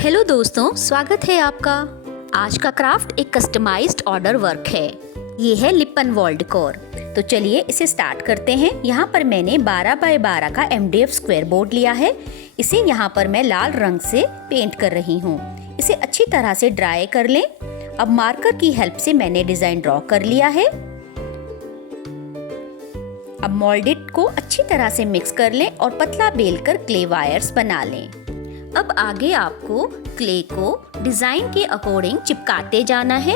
Hello दोस्तों, स्वागत है आपका। आज का क्राफ्ट एक कस्टमाइज्ड ऑर्डर वर्क है। ये है लिपन वॉल डेकोर। तो चलिए इसे स्टार्ट करते हैं। यहाँ पर मैंने 12 बाय 12 का MDF स्क्वायर बोर्ड लिया है। इसे यहाँ पर मैं लाल रंग से पेंट कर रही हूँ। इसे अच्छी तरह से ड्राई कर लें। अब मार्कर की हेल्प से मैंने डिजाइन ड्रॉ कर लिया है। अब मोल्डेड को अच्छी तरह से मिक्स कर लें और पतला बेलकर क्ले वायर्स बना लें। अब आगे आपको क्ले को डिजाइन के अकॉर्डिंग चिपकाते जाना है।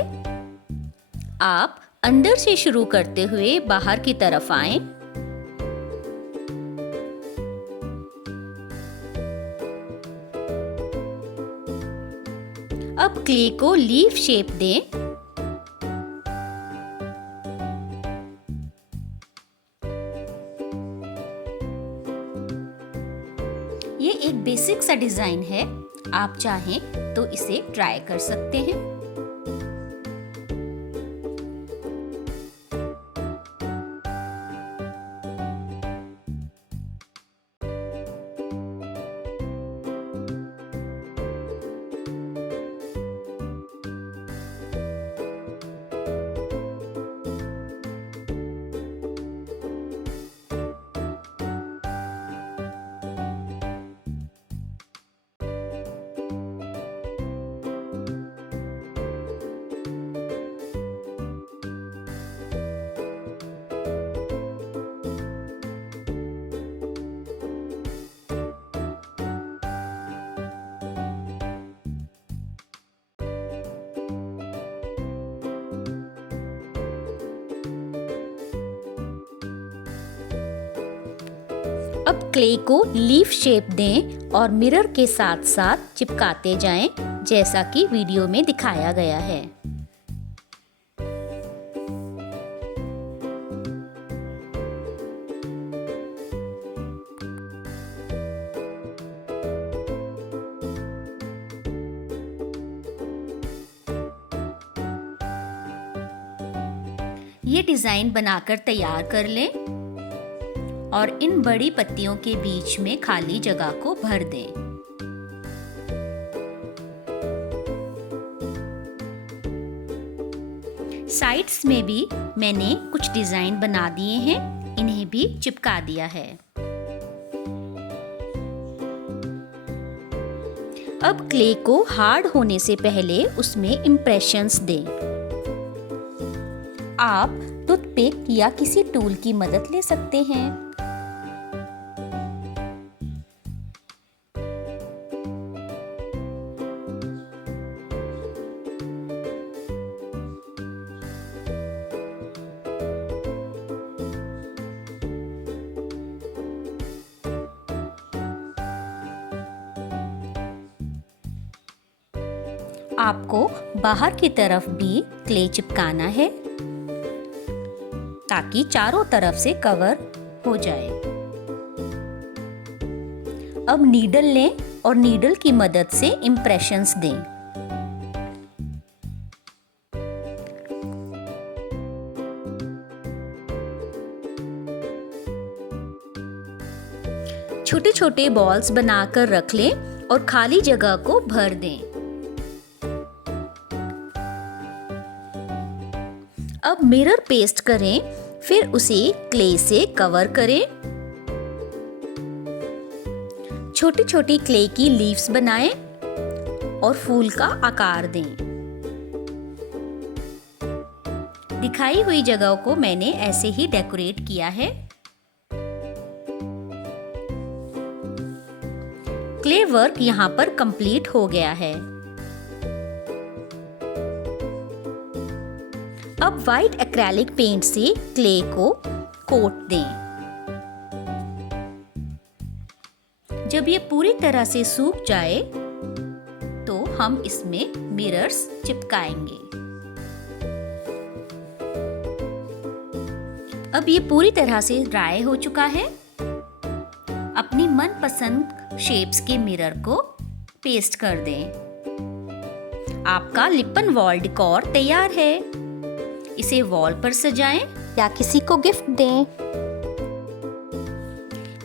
आप अंदर से शुरू करते हुए बाहर की तरफ आएं। अब क्ले को लीफ शेप दें। ये एक बेसिक सा डिजाइन है, आप चाहें तो इसे ट्राई कर सकते हैं। अब क्ले को लीफ शेप दें और मिरर के साथ साथ चिपकाते जाएं, जैसा कि वीडियो में दिखाया गया है। ये डिजाइन बनाकर तैयार कर लें और इन बड़ी पत्तियों के बीच में खाली जगह को भर दें। साइड्स में भी मैंने कुछ डिजाइन बना दिए हैं, इन्हें भी चिपका दिया है। अब क्ले को हार्ड होने से पहले उसमें इम्प्रेशंस दें। आप टूथपिक या किसी टूल की मदद ले सकते हैं। आपको बाहर की तरफ भी क्ले चिपकाना है ताकि चारों तरफ से कवर हो जाए। अब नीडल लें और नीडल की मदद से इम्प्रेशंस दें। छोटे छोटे बॉल्स बनाकर रख लें और खाली जगह को भर दें। अब मिरर पेस्ट करें, फिर उसे क्ले से कवर करें। छोटी छोटी क्ले की लीव्स बनाएं और फूल का आकार दें। दिखाई हुई जगह को मैंने ऐसे ही डेकोरेट किया है। क्ले वर्क यहाँ पर कंप्लीट हो गया है। अब व्हाइट एक्रेलिक पेंट से क्ले को कोट दें। जब ये पूरी तरह से सूख जाए तो हम इसमें मिरर्स चिपकाएंगे। अब ये पूरी तरह से ड्राई हो चुका है। अपनी मनपसंद शेप्स के मिरर को पेस्ट कर दें। आपका लिपन वॉल डेकोर तैयार है। इसे वॉल पर सजाएं या किसी को गिफ्ट दें।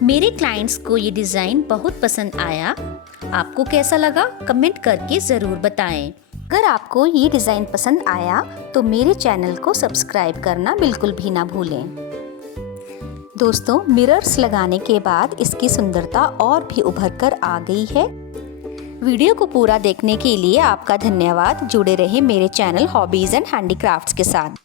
मेरे क्लाइंट्स को ये डिजाइन बहुत पसंद आया। आपको कैसा लगा कमेंट करके ज़रूर बताएं। अगर आपको ये डिज़ाइन पसंद आया तो मेरे चैनल को सब्सक्राइब करना बिल्कुल भी ना भूलें। दोस्तों, मिरर्स लगाने के बाद इसकी सुंदरता और भी उभर कर आ गई है। वीडियो को पूरा देखने के लिए आपका धन्यवाद। जुड़े रहें मेरे चैनल हॉबीज़ एंड हैंडीक्राफ्ट्स के साथ।